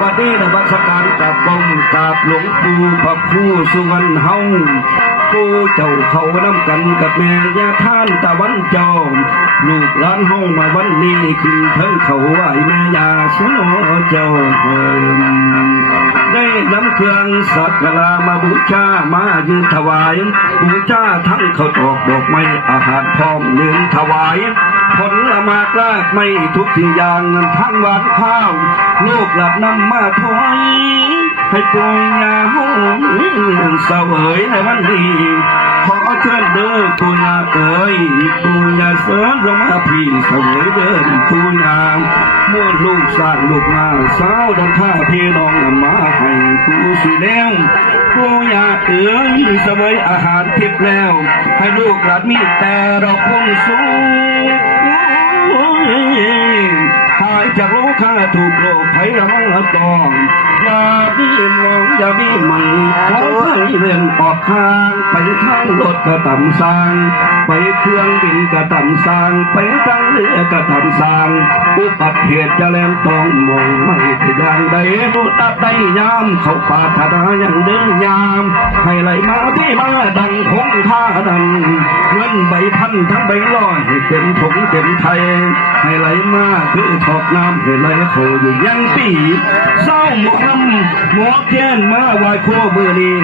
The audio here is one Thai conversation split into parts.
วันนี้นะวัดสการกับกองกับหลวงปู่พระครูสุวรรณเฮาปู่เจ้าเขานำกันกับแม่ยาท่านตะวันจอมลูกหลานห้องมาวันนี้ขึ้นเทิงเขาไหวแม่ยาสโนเจ้าได้นำเครื่องสักการะมาบูชามายืนถวายบูชาทั้งข้าวตอกดอกไม้อาหารพร้อมเนื้อถวายผลมากรากไม่ทุกสิ่งอย่างทั้งหวานข้าวลูกหลับนำมาถวายให้ปู่ย่าห้องเสวยในวันนี้ขอเชิญเด้อปู่ย่าเอ๋ยปู่ย่าเสริมลงมาพี่เสวยเดินปู่ย่าม่วนลูกสร้างลูกมาสาวดังข้าพี่น้องมาให้ผู้สุแล้วปู่ย่าเอ๋ยเสวยอาหารทิพย์แล้วให้ลูกหลานมีแต่เราคงสู้หายจากโลกข้าถูกโลกภัยระมังระตองอย่าบีมองอย่าบีมันเขาเคยเล่นออกทางไปทางรถกระตำสร้างไปเครื่องบินกระตำสร้างไปทางเรือกระตำสร้างอุบัติเหตุจะแลมต้องมองไม่ได้อย่างใดดูตัดได้ยามเขาปาถนาอย่างเดินยามให้ไหลมาที่มาดังคงท่าดังเงินใบพันทั้งใบร้อยให้เต็มถุงเต็มไทยให้ไหลมาคือถอกน้ำให้ไหลโคอยู่ยังปีเศร้าหมกน้ำหมอกแก้นมาไหวโคมือนี้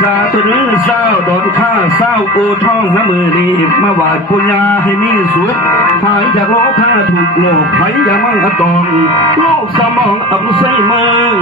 สาธุเนื้อเศร้าดอนข้าเศร้าโอท้องน้ำมือนี้มาไหวปุญญาให้มีสุขหายจากโลกข้าถูกโลกไผ่ยามังกระตองโลกสมองอับไซเมือง